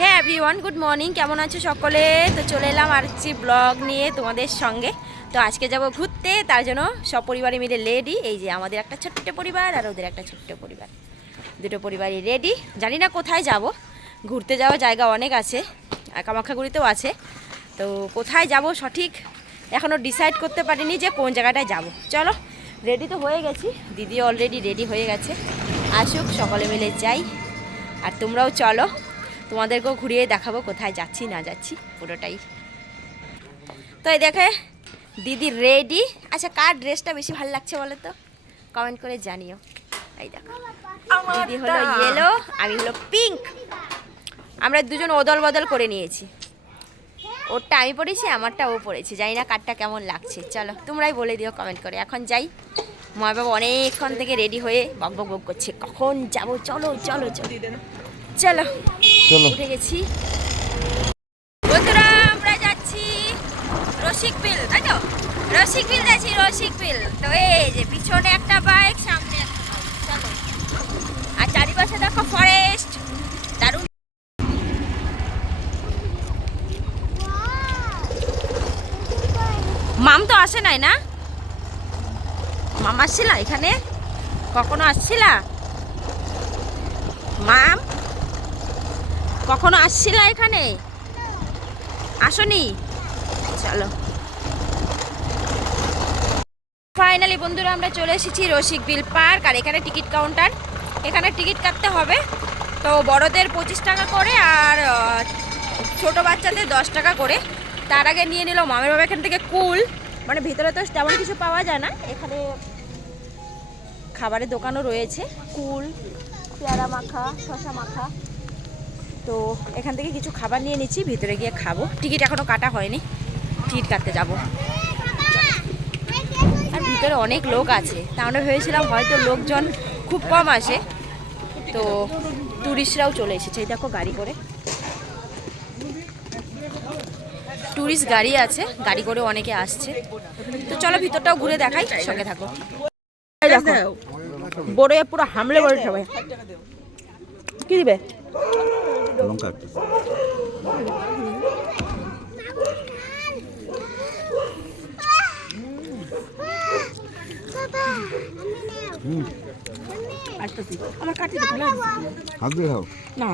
হ্যাঁ everyone good morning কেমন আছো সকলে? তো চলে এলাম আর হচ্ছে ব্লগ নিয়ে তোমাদের সঙ্গে। তো আজকে যাব ঘুরতে, তার জন্য সব পরিবারে মিলে রেডি এই যে আমাদের একটা ছোট্ট পরিবার আর ওদের একটা ছোট্ট পরিবার। দুটো পরিবারই রেডি জানি না কোথায় যাব। ঘুরতে যাওয়ার জায়গা অনেক আছে, আর আছে। তো কোথায় যাব সঠিক এখনও ডিসাইড করতে পারিনি যে কোন জায়গাটায় যাব। চলো রেডি তো হয়ে গেছি। দিদি অলরেডি রেডি হয়ে গেছে। আসুক, সকলে মিলে যাই। আর তোমরাও চলো। তোমাদেরকেও ঘুরিয়ে দেখাবো কোথায় যাচ্ছি না যাচ্ছি পুরোটাই। তো এই দেখে দিদি রেডি আচ্ছা কার ড্রেসটা বেশি ভালো লাগছে বলো তো? কমেন্ট করে জানিও। এই দেখো দিদি হলো ইয়েলো আমি হলো পিঙ্ক আমরা দুজন ওদল বদল করে নিয়েছি। ওরটা আমি পড়েছি আমারটা ও পড়েছে জানি না কারটা কেমন লাগছে। চলো তোমরাই বলে দিও কমেন্ট করে। এখন যাই। মা বাবা অনেকক্ষণ থেকে রেডি হয়ে বক বক বক করছে। কখন যাব? চলো চলো চলো। চলো। চলো। উঠে গেছি। বন্ধুরা, আমরা যাচ্ছি রসিক বিল, তাই তো? রসিক বিল যাচ্ছি, রসিক বিল। তো এই যে পিছনে একটা বাইক সামনে চলো। আর চারিপাশে দেখো ফরেস্ট দারুণ। মাম তো আসে নাই না? মাম আসছিলা এখানে? কখনো আসছিলা? মাম? কখনো আসছিলা এখানে? আসনি? চলো। ফাইনালি বন্ধুরা, আমরা চলে এসেছি রসিক বিল পার্ক, আর এখানে টিকিট কাউন্টার। এখানে টিকিট কাটতে হবে। তো বড়দের পঁচিশ টাকা করে, আর ছোট বাচ্চাদের দশ টাকা করে। তার আগে নিয়ে নিল মামের বাবা এখান থেকে কুল। মানে ভিতরে তো তেমন কিছু পাওয়া যায় না। এখানে খাবারের দোকানও রয়েছে। কুল, পেয়ারা মাখা শশা মাখা। তো এখান থেকে কিছু খাবার নিয়ে নিচ্ছি, ভিতরে গিয়ে খাব। টিকিট এখনও কাটা হয়নি, টিকিট কাটতে যাব। আর ভিতরে অনেক লোক আছে। তা আমরা ভেবেছিলাম হয়তো লোকজন খুব কম আসে। তো টুরিস্টরাও চলে এসেছে। এই দেখো গাড়ি করে। টুরিস্ট গাড়ি আছে, গাড়ি করে অনেকে আসছে। তো চলো ভিতরটাও ঘুরে দেখাই, সঙ্গে থাকো। বড়ে পুরো হামলে বড়ে সবাই কি দিবে? লঙ্কা আমার কাটিতে ফেলে হাত না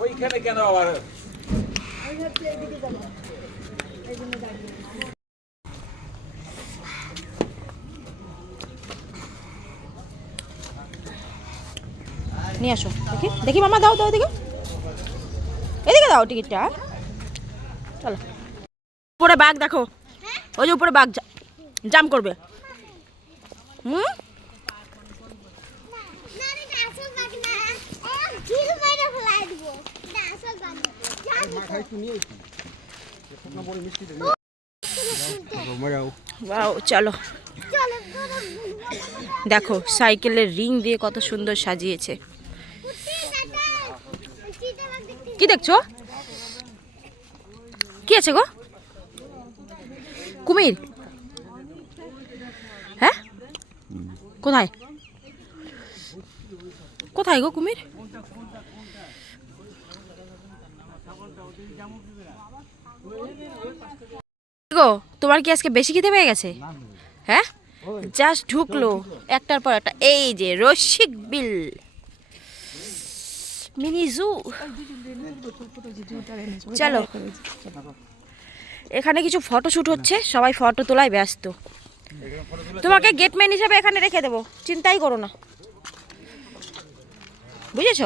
ওইখানে কেন আবার? নিয়ে আসো, দেখি দেখি মামা, দাও দাও, দেখি। এদিকে দাও টিকিটটা। চলো। উপরে বাঘ, দেখো। ওই যে উপরে বাঘ, জাম করবে। হুম? চলো। দেখো, সাইকেলের রিং দিয়ে কত সুন্দর সাজিয়েছে। কি দেখছ? কি আছে গো? কুমির। হ্যাঁ? কোথায়? কোথায় গো কুমির? গো তোমার কি আজকে বেশি খেতে পেয়ে গেছে? হ্যাঁ? জাস্ট ঢুকলো একটার পর একটা। এই যে রসিক বিল। Mini zoo. চলো। এখানে কিছু ফটো শুট হচ্ছে সবাই ফটো তোলায় ব্যস্ত। তোমাকে গেটম্যান হিসাবে এখানে রেখে দেবো চিন্তাই করো না। বুঝেছ?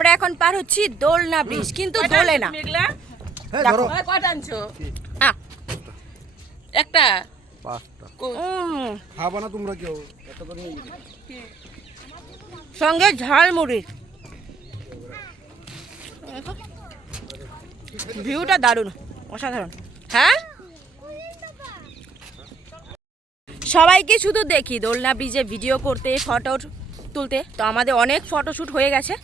আমরা এখন পার হচ্ছি দোলনা ব্রিজ কিন্তু দোলে না। আহ, একটা। পাঁচটা। খাবা না তোমরা কেউ? সঙ্গে ঝালমুড়ির ভিউটা দারুণ অসাধারণ। হ্যাঁ? সবাইকে শুধু দেখি দোলনা ব্রিজে ভিডিও করতে ফটো তুলতে। তো আমাদের অনেক ফটোশ্যুট হয়ে গেছে।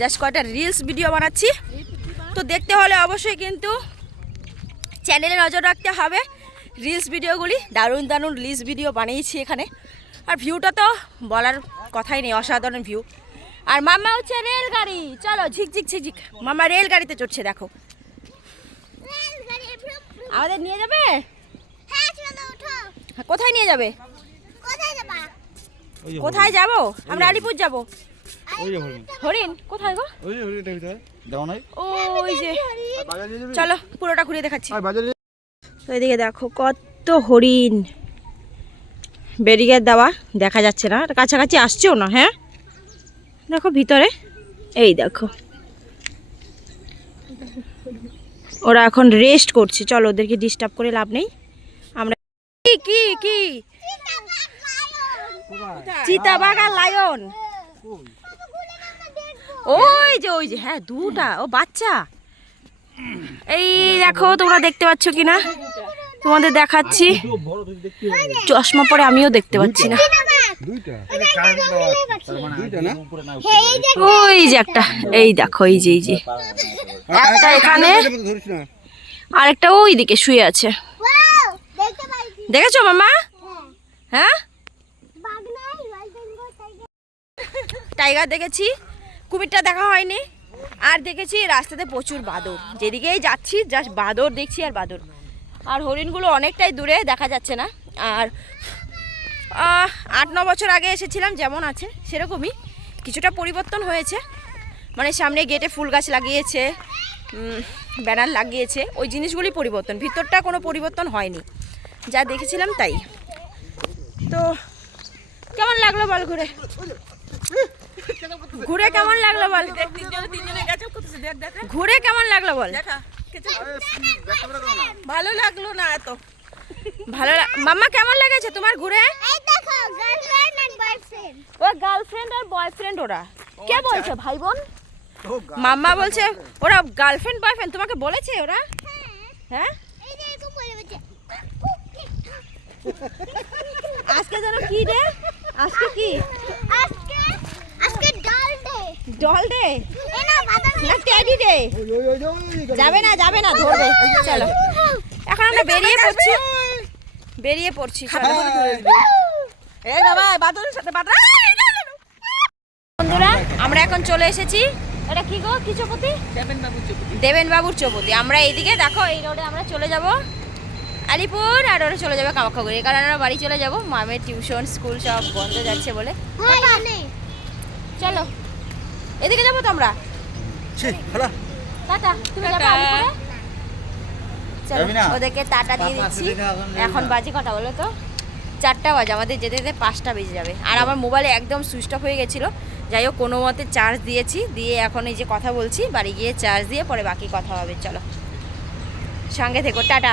জাস্ট কয়টা রিলস ভিডিও বানাচ্ছি। তো দেখতে হলে অবশ্যই কিন্তু চ্যানেলে নজর রাখতে হবে। রিলস ভিডিওগুলি দারুণ দারুণ রিলস ভিডিও বানিয়েছি এখানে। আর ভিউটা তো বলার কথাই নেই অসাধারণ ভিউ আর মাম্মা হচ্ছে রেলগাড়ি। চলো ঝিকঝিক ঝিকঝিক মামা রেলগাড়িতে চড়ছে দেখো। আমাদের নিয়ে যাবে? কোথায় নিয়ে যাবে? কোথায় যাব? আমরা আলিপুর যাব। হরিণ। কোথায় গো? ওই যে যাবি? চলো পুরোটা ঘুরিয়ে দেখাচ্ছি। তো এদিকে দেখো, কত হরিণ। ব্যারিকেড দেওয়া দেখা যাচ্ছে না। কাছাকাছি আসছেও না হ্যাঁ? দেখো ভিতরে, এই দেখো। ওরা এখন রেস্ট করছে। চলো ওদেরকে ডিস্টার্ব করে লাভ নেই। আমরা কি কি কি? আর লায়ন ওই যে ওই যে হ্যাঁ দুটা। ও বাচ্চা। এই দেখো, তোমরা দেখতে পাচ্ছ কি না তোমাদের দেখাচ্ছি। চশমা পরে আমিও দেখতে পাচ্ছি না। ওই যে একটা এই দেখো এই যে এই যে। একটা এখানে। আরেকটা ওই দিকে শুয়ে আছে। দেখেছ মামা? হ্যাঁ? টাইগার দেখেছি। কুমিরটা দেখা হয়নি। আর দেখেছি রাস্তাতে প্রচুর বাদর। যেদিকেই যাচ্ছি জাস্ট বাদর দেখছি আর বাদর। আর হরিণগুলো অনেকটাই দূরে দেখা যাচ্ছে না। আর আট ন বছর আগে এসেছিলাম যেমন আছে সেরকমই। কিছুটা পরিবর্তন হয়েছে। মানে সামনে গেটে ফুল গাছ লাগিয়েছে ব্যানার লাগিয়েছে ওই জিনিসগুলি পরিবর্তন। ভিতরটা কোনো পরিবর্তন হয়নি। যা দেখেছিলাম তাই। তো কেমন লাগল বল ঘুরে? ঘুরে কেমন লাগল বল? ঘুরে কেমন লাগল বল? দেখা। ভালো লাগল না এত। ভালো মাম্মা কেমন লেগেছে তোমার ঘুরে? ও গার্লফ্রেন্ড আর বয়ফ্রেন্ড ওরা। কে বলছে ভাই বোন মাম্মা বলছে ওরা গার্লফ্রেন্ড বয়ফ্রেন্ড তোমাকে বলেছে ওরা? হ্যাঁ। আজকে যেন কি রে আজকে কি? ডল ডে টেডি ডে ওই ওই ওই যাবে না যাবে না ধরবে। চলো। এখন আমরা বেরিয়ে পড়ছি। বেরিয়ে পড়ছি। এই বাবা বাদরের সাথে বাদর বন্ধুরা আমরা এখন চলে এসেছি। এটা কি গো কি চৌপতি? দেবেন বাবুর চৌপতি। আমরা এইদিকে দেখো এই রোডে আমরা চলে যাব। আলিপুর আর ওরা চলে যাবে কামাখ্যাগুড়ি। কারণ আমরা বাড়ি চলে যাব। মামের টিউশন স্কুল সব বন্ধ যাচ্ছে বলে। চলো। এদিকে যাব তো আমরা ছি খালা। টাটা তুমি যাবে। আলিপুরে? চলো ওদেরকে টাটা দিয়ে দিচ্ছি। এখন বাজে কথা বলো তো? চারটা বাজে আমাদের যেতে যেতে পাঁচটা বেজে যাবে। আর আমার মোবাইলে একদম সুইচ অফ হয়ে গেছিল। যাই হোক কোনো মতে চার্জ দিয়েছি দিয়ে এখন এই যে কথা বলছি বাড়ি গিয়ে চার্জ দিয়ে পরে বাকি কথা হবে চলো। সঙ্গে থেকো টাটা।